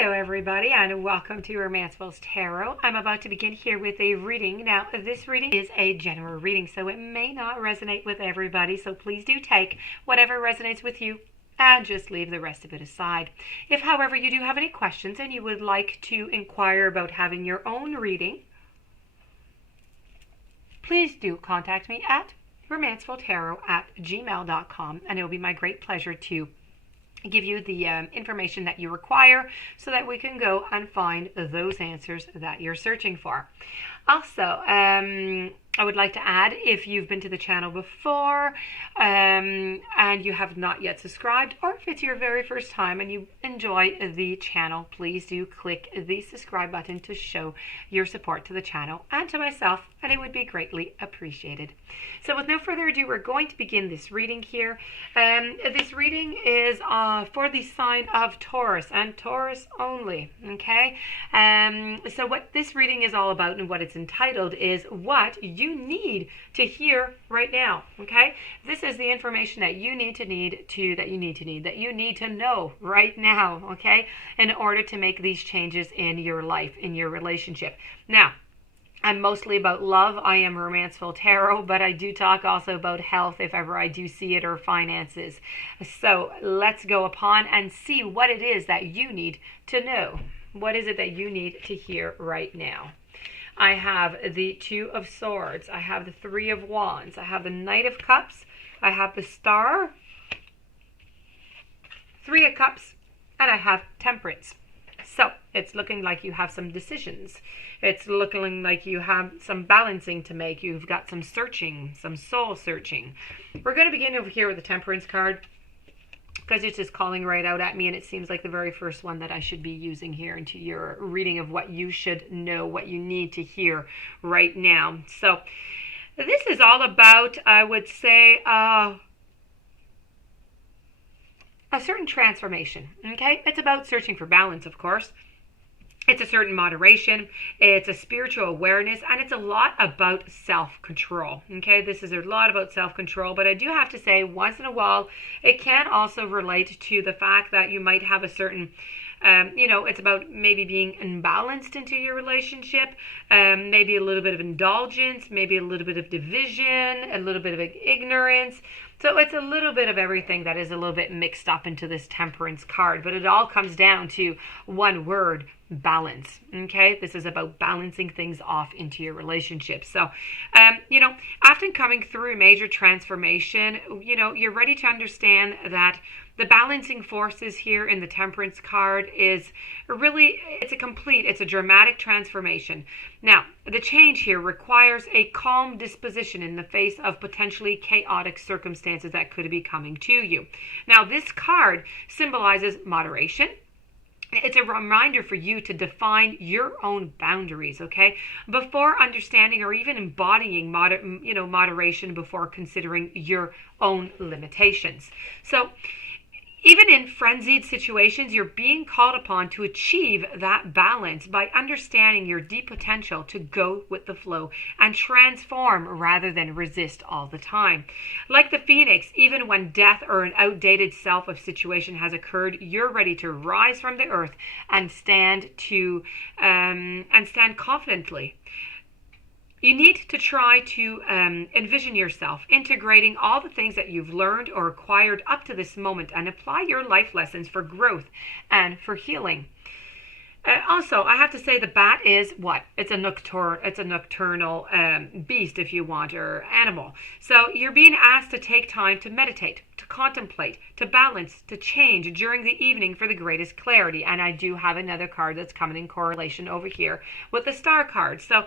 Hello everybody and welcome to Romancefull's Tarot. I'm about to begin here with a reading. Now this reading is a general reading, so it may not resonate with everybody, so please do take whatever resonates with you and just leave the rest of it aside. If however you do have any questions and you would like to inquire about having your own reading, please do contact me at romancefulltarot@gmail.com and it will be my great pleasure to give you the information that you require so that we can go and find those answers that you're searching for. Also, I would like to add, if you've been to the channel before and you have not yet subscribed, or if it's your very first time and you enjoy the channel, please do click the subscribe button to show your support to the channel and to myself, and it would be greatly appreciated. So with no further ado, we're going to begin this reading here. This reading is for the sign of Taurus and Taurus only, okay? So what this reading is all about and what it's entitled is what you need to hear right now, okay? This is the information that you need to know right now, okay? In order to make these changes in your life, in your relationship. Now, I'm mostly about love. I am Romancefull Tarot, but I do talk also about health if ever I do see it, or finances. So let's go upon and see what it is that you need to know. What is it that you need to hear right now? I have the Two of Swords. I have the Three of Wands. I have the Knight of Cups. I have the Star, Three of Cups, and I have Temperance. So it's looking like you have some decisions. It's looking like you have some balancing to make. You've got some searching, some soul searching. We're going to begin over here with the Temperance card, because it's just calling right out at me, and it seems like the very first one that I should be using here into your reading of what you should know, what you need to hear right now. So this is all about, I would say, a certain transformation, okay? It's about searching for balance, of course. It's a certain moderation, it's a spiritual awareness, and it's a lot about self-control, okay? This is a lot about self-control, but I do have to say, once in a while, it can also relate to the fact that you might have a certain, it's about maybe being imbalanced into your relationship, maybe a little bit of indulgence, maybe a little bit of division, a little bit of ignorance. So it's a little bit of everything that is a little bit mixed up into this Temperance card, but it all comes down to one word: balance, okay? This is about balancing things off into your relationship. So, after coming through a major transformation, you're ready to understand that the balancing forces here in the Temperance card is really, it's a dramatic transformation. Now, the change here requires a calm disposition in the face of potentially chaotic circumstances that could be coming to you. Now, this card symbolizes moderation. It's a reminder for you to define your own boundaries, okay? Before understanding or even embodying moderation before considering your own limitations. So, even in frenzied situations, you're being called upon to achieve that balance by understanding your deep potential to go with the flow and transform rather than resist all the time. Like the phoenix, even when death or an outdated self of situation has occurred, you're ready to rise from the earth and stand confidently. You need to try to envision yourself integrating all the things that you've learned or acquired up to this moment and apply your life lessons for growth and for healing. Also, I have to say the bat is what? It's a nocturnal beast, if you want, or animal. So you're being asked to take time to meditate, to contemplate, to balance, to change during the evening for the greatest clarity. And I do have another card that's coming in correlation over here with the Star card. So,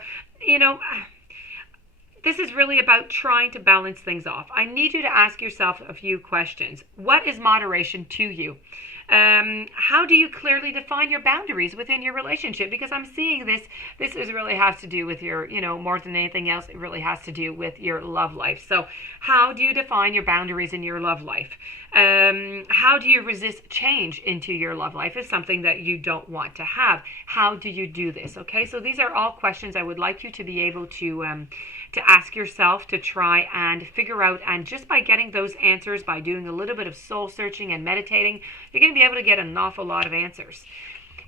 this is really about trying to balance things off. I need you to ask yourself a few questions. What is moderation to you? How do you clearly define your boundaries within your relationship? Because I'm seeing this really has to do with your, more than anything else, it really has to do with your love life. So how do you define your boundaries in your love life? How do you resist change into your love life is something that you don't want to have. How do you do this? Okay, so these are all questions I would like you to be able to ask yourself, to try and figure out. And just by getting those answers, by doing a little bit of soul searching and meditating, you're going to be able to get an awful lot of answers.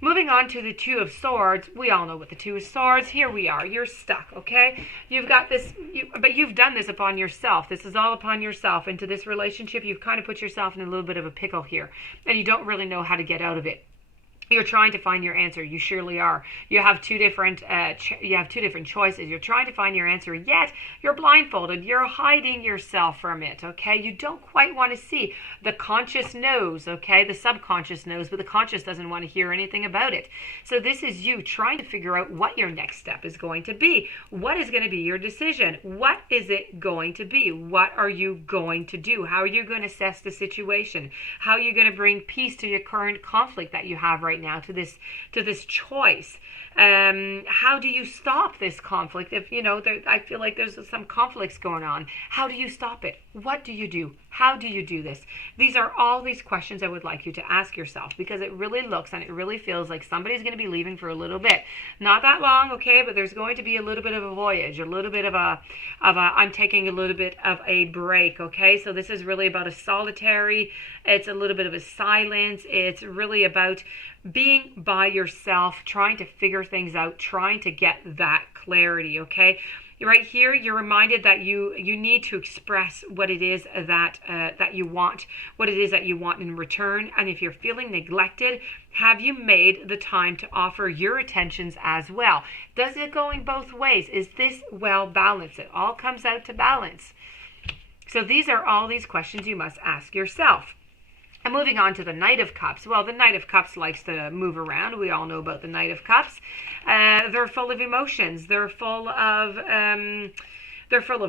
Moving on to the Two of Swords, we all know what the Two of Swords, here we are, you're stuck, okay? You've got this, but you've done this upon yourself. This is all upon yourself. Into this relationship, you've kind of put yourself in a little bit of a pickle here, and you don't really know how to get out of it. You're trying to find your answer. You surely are. You have two different choices. You're trying to find your answer, yet you're blindfolded. You're hiding yourself from it, okay? You don't quite want to see. The conscious knows, okay? The subconscious knows, but the conscious doesn't want to hear anything about it. So this is you trying to figure out what your next step is going to be. What is going to be your decision? What is it going to be? What are you going to do? How are you going to assess the situation? How are you going to bring peace to your current conflict that you have right now, to this choice? How do you stop this conflict? If I feel like there's some conflicts going on. How do you stop it? What do you do? How do you do this? These are all these questions I would like you to ask yourself, because it really looks and it really feels like somebody's going to be leaving for a little bit. Not that long, okay, but there's going to be a little bit of a voyage, a little bit of a I'm taking a little bit of a break, okay? So this is really about a solitary, it's a little bit of a silence. It's really about being by yourself, trying to figure things out, trying to get that clarity, okay? Right here, you're reminded that you need to express what it is that you want, what it is that you want in return. And if you're feeling neglected, have you made the time to offer your attentions as well? Does it going both ways? Is this well balanced? It all comes out to balance. So these are all these questions you must ask yourself. And moving on to the Knight of Cups. Well, the Knight of Cups likes to move around. We all know about the Knight of Cups. They're full of emotions. They're full of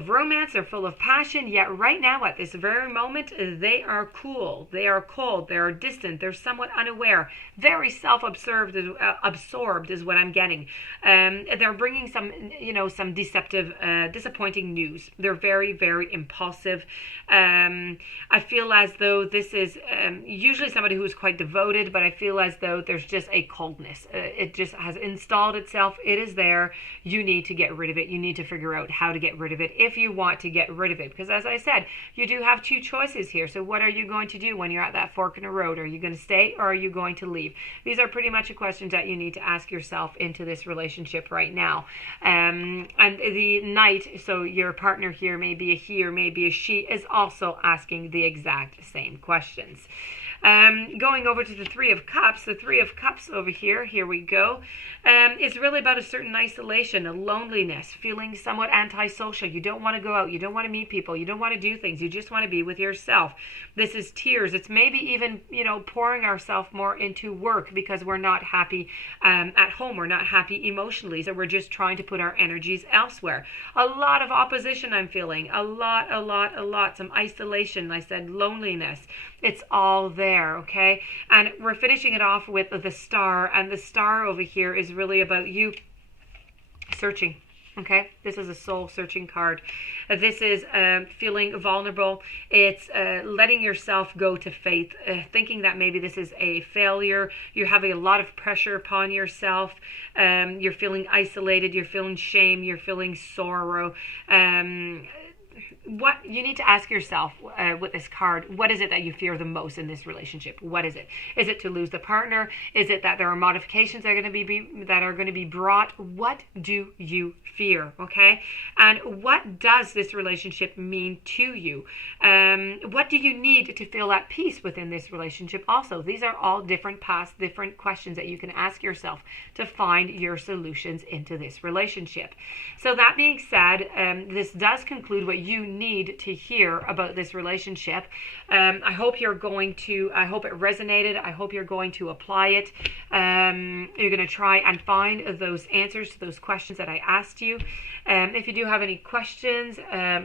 romance. They're full of passion. Yet right now, at this very moment, they are cool. They are cold. They are distant. They're somewhat unaware. Very self-absorbed, absorbed is what I'm getting. They're bringing some deceptive, disappointing news. They're very, very impulsive. I feel as though this is usually somebody who is quite devoted, but I feel as though there's just a coldness. It just has installed itself. It is there. You need to get rid of it. You need to figure out how to get rid of it if you want to get rid of it. Because as I said, you do have two choices here. So what are you going to do when you're at that fork in the road? Are you going to stay or are you going to leave? These are pretty much the questions that you need to ask yourself into this relationship right now. And the Knight, so your partner here, may be a he or maybe a she, is also asking the exact same questions. Going over to the Three of Cups, the Three of Cups over here we go, is really about a certain isolation, a loneliness, feeling somewhat antisocial. You don't want to go out, you don't want to meet people, you don't want to do things, you just want to be with yourself. This is tears. It's maybe even, pouring ourselves more into work because we're not happy at home, we're not happy emotionally, so we're just trying to put our energies elsewhere. A lot of opposition I'm feeling, a lot, some isolation, I said loneliness. It's all there, okay? And we're finishing it off with the Star, and the Star over here is really about you searching, okay? This is a soul-searching card. This is feeling vulnerable. It's letting yourself go to faith, thinking that maybe this is a failure. You're having a lot of pressure upon yourself. You're feeling isolated. You're feeling shame. You're feeling sorrow. What you need to ask yourself with this card, what is it that you fear the most in this relationship? What is it? Is it to lose the partner? Is it that there are modifications that are going to be brought? What do you fear? Okay, and what does this relationship mean to you? What do you need to feel at peace within this relationship? Also, these are all different questions that you can ask yourself to find your solutions into this relationship. So that being said, this does conclude what you need to hear about this relationship. I hope it resonated. I hope you're going to apply it. You're going to try and find those answers to those questions that I asked you. If you do have any questions,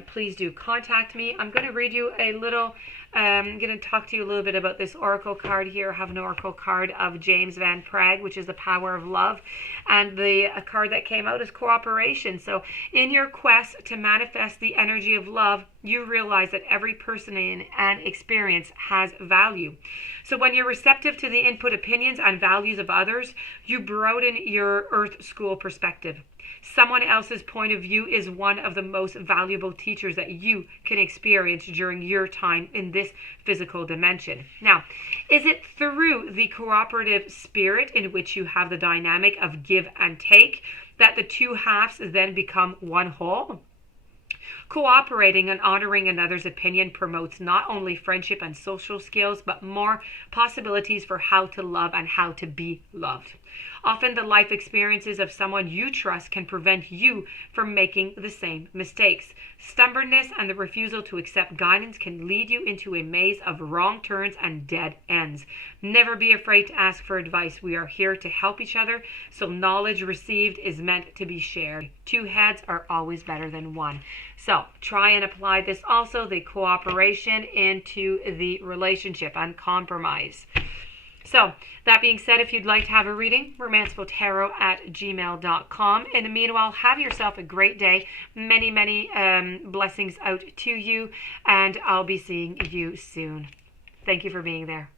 please do contact me. I'm going to read you a little. I'm going to talk to you a little bit about this oracle card here. I have an oracle card of James Van Praagh, which is the power of love. And the card that came out is cooperation. So in your quest to manifest the energy of love, you realize that every person and experience has value. So when you're receptive to the input, opinions, and values of others, you broaden your Earth School perspective. Someone else's point of view is one of the most valuable teachers that you can experience during your time in this physical dimension. Now, is it through the cooperative spirit in which you have the dynamic of give and take that the two halves then become one whole? Cooperating and honoring another's opinion promotes not only friendship and social skills, but more possibilities for how to love and how to be loved. Often the life experiences of someone you trust can prevent you from making the same mistakes. Stubbornness and the refusal to accept guidance can lead you into a maze of wrong turns and dead ends. Never be afraid to ask for advice. We are here to help each other, so knowledge received is meant to be shared. Two heads are always better than one. So try and apply this also, the cooperation, into the relationship and compromise. So, that being said, if you'd like to have a reading, romancefulltarot@gmail.com. In the meanwhile, have yourself a great day. Many, many blessings out to you, and I'll be seeing you soon. Thank you for being there.